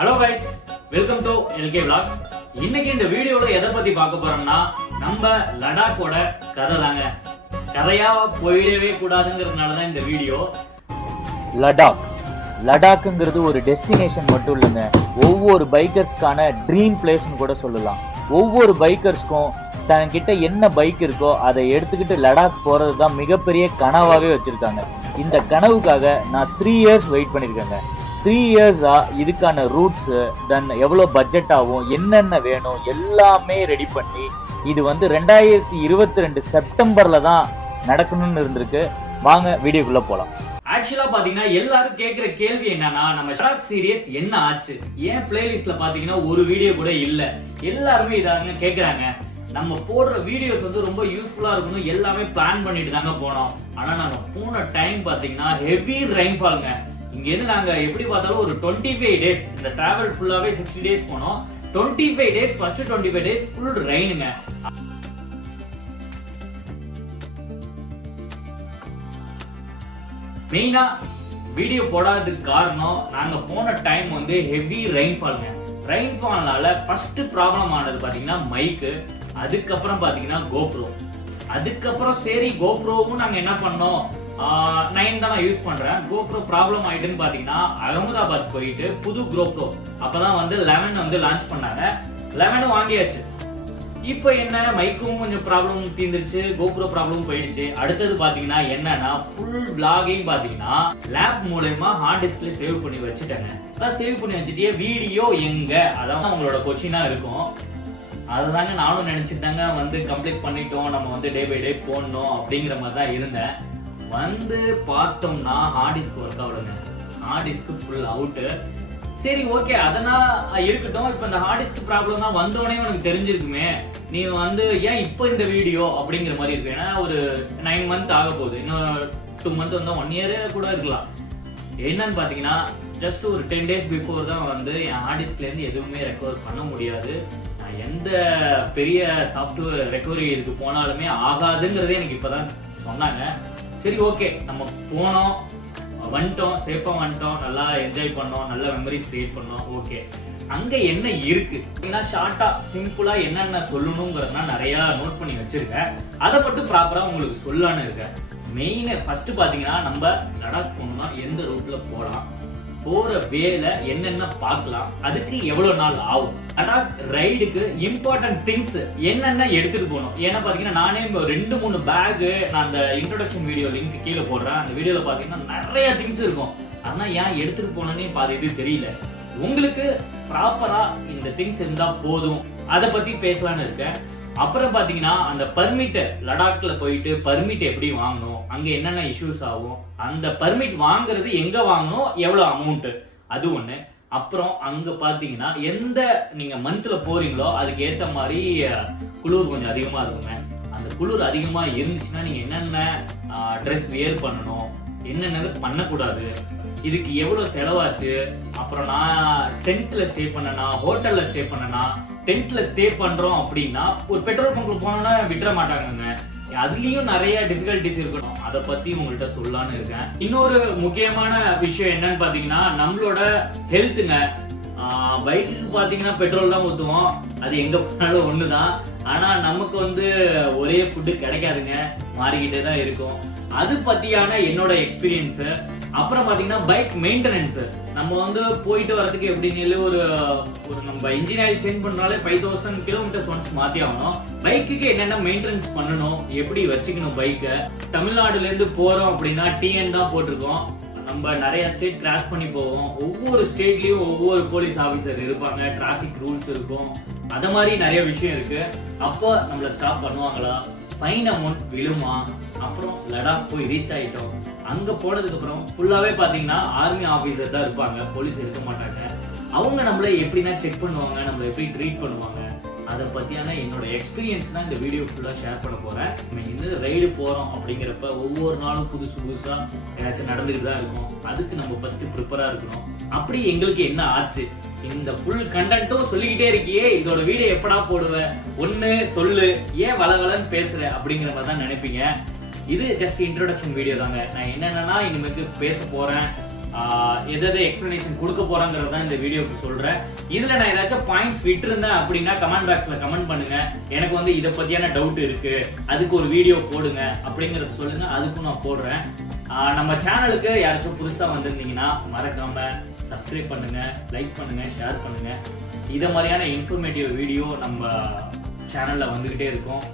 Hello guys, welcome to LK Vlogs. இன்னைக்கு இந்த வீடியோல எதை பத்தி பார்க்க போறோம்னா நம்ம லடாக்கோட கதை தாங்க. கதையா போயிடவே கூடாதுங்கிறதுனால தான் இந்த வீடியோ. லடாக்ங்கிறது ஒரு டெஸ்டினேஷன் மட்டும் இல்லைங்க, ஒவ்வொரு பைக்கர்ஸ்க்கான ட்ரீம் பிளேஸ்னு கூட சொல்லலாம். ஒவ்வொரு பைக்கர்ஸ்க்கும் தன்கிட்ட என்ன பைக் இருக்கோ அதை எடுத்துக்கிட்டு லடாக் போறது தான் மிகப்பெரிய கனவாவே வச்சிருக்காங்க. இந்த கனவுக்காக நான் 3 years வெயிட் பண்ணிருக்கேங்க. 3 yearsஆ இதுக்கான ரூட்ஸ், தென் எவ்வளவு பட்ஜெட் ஆகும், என்னென்ன வேணும் எல்லாமே ரெடி பண்ணி இது 2022 செப்டம்பர்ல தான் நடக்கணும்னு இருந்திருக்கு. வாங்க வீடியோக்குள்ள போலாம். ஆக்சுவலா பாத்தீங்கன்னா எல்லாரும் கேக்குற கேள்வி என்னன்னா, நம்ம லடாக் சீரியஸ் என்ன ஆச்சு, ஏன் பிளேலிஸ்ட்ல பாத்தீங்கன்னா ஒரு வீடியோ கூட இல்ல, எல்லாருமே இதாங்க கேக்குறாங்க. நம்ம போடுற வீடியோஸ் ரொம்ப யூஸ்ஃபுல்லா இருக்கணும், எல்லாமே பிளான் பண்ணிட்டு தாங்க போனோம். ஆனா நாங்க போன டைம் பாத்தீங்கன்னா ஹெவி ரெயின்ஃபால்ங்க. இங்க இருந்து நாங்க எப்படி பார்த்தாலும் ஒரு 25 days, இந்த டிராவல் ஃபுல்லாவே 60 days போனோம். 25 days, ஃபர்ஸ்ட் 25 days ஃபுல் ரெயினுங்க. மெயினா வீடியோ போடாததுக்கு காரணம் நாங்க போன டைம் ஹெவி ரெயின்ஃபால்ங்க. ரெயின்ஃபால்னால ஃபர்ஸ்ட் ப்ராப்ளம் ஆனது பாத்தீங்கன்னா மைக்கு, அதுக்கப்புறம் பாத்தீங்கன்னா கோப்ரோ. அதுக்கப்புறம் சரி கோப்ரோவும் நாங்க என்ன பண்ணோம், 9 தான் நான் யூஸ் பண்றேன். கோப்ரோ ப்ராப்ளம் ஆயிட்டுன்னு பாத்தீங்கன்னா அகமதாபாத் போயிட்டு புது கோப்ரோ அப்பதான் 11 லான்ச் பண்ணாங்க. 11 வாங்கியாச்சு. இப்போ என்ன, மைக்கும் கொஞ்சம் ப்ராப்ளம் தீர்ந்துருச்சு, கோப்ரோ ப்ராப்ளம் போயிடுச்சு. அடுத்தது பாத்தீங்கன்னா என்னன்னா ஃபுல் vlogging பாத்தீங்கன்னா லேப் மூலமா ஹார்ட் டிஸ்க்ல சேவ் பண்ணி வச்சுட்டேங்க. அதான் சேவ் பண்ணி வச்சுட்டே வீடியோ எங்க, அதான் உங்களோட கொஸ்டினா இருக்கும். அதுதாங்க நானும் நினைச்சிட்டாங்க கம்ப்ளீட் பண்ணிட்டோம், நம்ம டே பை டே போடணும் அப்படிங்கிற மாதிரி தான் இருந்தேன். பார்த்தோம்னா ஹார்ட் டிஸ்க் ஒர்க் ஆகுதுங்க. Hard disk full out. சரி ஓகே, அதெல்லாம் இருக்கட்டும். இப்ப இந்த ஹார்ட் டிஸ்க் ப்ராப்ளம் தான் வந்தோடனே உனக்கு தெரிஞ்சிருக்குமே, நீ ஏன் இப்போ இந்த வீடியோ அப்படிங்கிற மாதிரி இருக்கு. ஏன்னா ஒரு 9 months ஆக போகுது, இன்னும் 2 months 1 year கூட இருக்கலாம். என்னன்னு பாத்தீங்கன்னா ஜஸ்ட் ஒரு 10 days பிஃபோர் தான் என் ஹார்ட் டிஸ்க்ல இருந்து எதுவுமே ரெக்கவர் பண்ண முடியாது. எந்த பெரிய சாஃப்ட்வேர் ரெக்கவரி இதுக்கு போனாலுமே ஆகாதுங்கிறதே எனக்கு இப்பதான் சொன்னாங்க. சரி ஓகே, நம்ம போனோம், வந்துட்டோம், சேஃபா வந்துட்டோம், நல்லா என்ஜாய் பண்ணோம், நல்ல மெமரிஸ் கிரியேட் பண்ணோம். ஓகே, அங்க என்ன இருக்கு ஷார்ட்டா சிம்பிளா என்னென்ன சொல்லணுங்கிறதுனா நிறைய நோட் பண்ணி வச்சிருக்கேன். அதை மட்டும் ப்ராப்பரா உங்களுக்கு சொல்லலான்னு இருக்கேன். மெயின் ஃபர்ஸ்ட் பாத்தீங்கன்னா நம்ம லடாக் போகணும்னா எந்த ரூட்ல போகலாம், போற வேல என்னென்ன பார்க்கலாம், அதுக்கு எவ்வளவு நாள் ஆகும், லடாக் ரைடுக்கு இம்பார்ட்டன்ட் திங்ஸ் என்னென்ன எடுத்துட்டு போகணும். ஏன்னா பாத்தீங்கன்னா நானே 2-3 பேக் நான் அந்த இன்ட்ரோடக்ஷன் வீடியோ லிங்க் கீழே போடுறேன். அந்த வீடியோல பாத்தீங்கன்னா நிறைய திங்ஸ் இருக்கும். ஆனா ஏன் எடுத்துட்டு போனேன்னு பாதி இது தெரியல. உங்களுக்கு ப்ராப்பரா இந்த திங்ஸ் இருந்தா போதும், அதை பத்தி பேசலான்னு இருக்கேன். அப்புறம் பாத்தீங்கன்னா அந்த பர்மிட், லடாக்ல போயிட்டு பர்மிட் எப்படி வாங்கணும், அங்க என்னென்ன இஷ்யூஸ் ஆகும், அந்த பர்மிட் வாங்குறது எங்க வாங்கணும், எவ்வளவு அமௌண்ட், அது ஒண்ணு. அப்புறம் அங்க பாத்தீங்கன்னா எந்த நீங்க மந்த்ல போறீங்களோ அதுக்கு ஏத்த மாதிரி குளிர் கொஞ்சம் அதிகமா இருக்குங்க. அந்த குளிர் அதிகமா இருந்துச்சுன்னா நீங்க என்னென்ன ட்ரெஸ் வியர் பண்ணணும், என்னென்ன பண்ணக்கூடாது, இதுக்கு எவ்வளவு செலவாச்சு. அப்புறம் நான் டென்ட்ல ஸ்டே பண்ணனா, ஹோட்டல்ல ஸ்டே பண்ணனா, டென்ட்ல ஸ்டே பண்றோம் அப்படின்னா ஒரு பெட்ரோல் பங்க்ல போனோம்னா விட்டுற மாட்டாங்க. அதுலயும் நிறைய டிஃபிகல்டிஸ் இருக்கணும். அதை பத்தி உங்கள்கிட்ட சொல்லலான்னு இருக்கேன். இன்னொரு முக்கியமான விஷயம் என்னன்னு பாத்தீங்கன்னா நம்மளோட ஹெல்த்துங்க. பைக்கு பாத்தீங்கன்னா பெட்ரோல் தான் ஊத்துவோம், அது எங்க போனாலும் ஒண்ணுதான். ஆனா நமக்கு ஒரே ஃபுட்டு கிடைக்காதுங்க, மாறிக்கிட்டே தான் இருக்கும். அது பத்தியான என்னோட எக்ஸ்பீரியன்ஸ். அப்புறம் பாத்தீங்கன்னா பைக் மெயின்டெனன்ஸ். நம்ம போயிட்டு வரதுக்கு எப்படின்னு ஒரு நம்ம இன்ஜின் ஆயில் சேஞ்ச் பண்ணாலே 5000 kilometers ஒன்ஸ் மாத்தி ஆகணும். பைக்குக்கு என்னென்ன மெயின்டெனன்ஸ் பண்ணணும், எப்படி வச்சுக்கணும் பைக்கை. தமிழ்நாடுல இருந்து போறோம் அப்படின்னா டிஎன் தான் போட்டிருக்கோம். நம்ம நிறைய ஸ்டேட் கிராஸ் பண்ணி போவோம். ஒவ்வொரு ஸ்டேட்லயும் ஒவ்வொரு போலீஸ் ஆபீசர் இருப்பாங்க, டிராபிக் ரூல்ஸ் இருக்கும், அத மாதிரி நிறைய விஷயம் இருக்கு. அப்போ நம்மள ஸ்டாப் பண்ணுவாங்களா, ஃபைன் அமௌண்ட் விழுமா. அப்புறம் லடாக் போய் ரீச் ஆயிட்டோம். அங்க போனதுக்கு அப்புறம் ஃபுல்லாவே பாத்தீங்கன்னா ஆர்மி ஆபீசர் தான் இருப்பாங்க, போலீஸ் இருக்க மாட்டாங்க. அவங்க நம்மள எப்படின்னா செக் பண்ணுவாங்க, நம்மள எப்படி ட்ரீட் பண்ணுவாங்க, அதை பத்தியான என்னோட எக்ஸ்பீரியன்ஸ் தான் இந்த வீடியோ ஃபுல்லா ஷேர் பண்ண போறேன். நம்ம ரைடு போறோம் அப்படிங்கிறப்ப ஒவ்வொரு நாளும் புதுசா ஏதாச்சும் நடந்துட்டு தான் இருக்கும். அதுக்கு நம்ம ஃபர்ஸ்ட் ப்ரிப்பரா இருக்கணும். அப்படி எங்களுக்கு என்ன ஆச்சு, இந்த ஃபுல் கண்டென்ட்டும் சொல்லிக்கிட்டே இருக்கியே, இதோட வீடியோ எப்படா போடுவ, ஒண்ணு சொல்லு, ஏன் வளவலன்னு பேசுற அப்படிங்கிற மாதிரி தான் நினைப்பீங்க. இது ஜஸ்ட் இன்ட்ரோடக்ஷன் வீடியோ தாங்க. நான் என்னன்னா இனிமேல் பேச போறேன், எதாவது எக்ஸ்பிளனேஷன் கொடுக்க போறாங்கிறது தான் இந்த வீடியோக்கு சொல்றேன். இதுல நான் ஏதாச்சும் பாயிண்ட்ஸ் விட்டுருந்தேன் அப்படின்னா கமெண்ட் பாக்ஸ்ல கமெண்ட் பண்ணுங்க. எனக்கு வந்து இதை பத்தியான டவுட் இருக்கு, அதுக்கு ஒரு வீடியோ போடுங்க அப்படிங்கறத சொல்லுங்க, அதுக்கும் நான் போடுறேன். நம்ம சேனலுக்கு யாராச்சும் புதுசா வந்திருந்தீங்கன்னா மறக்காம சப்ஸ்கிரைப் பண்ணுங்க, லைக் பண்ணுங்க, ஷேர் பண்ணுங்க. இதை மாதிரியான இன்ஃபர்மேட்டிவ் வீடியோ நம்ம சேனல்ல வந்துகிட்டே இருக்கும்.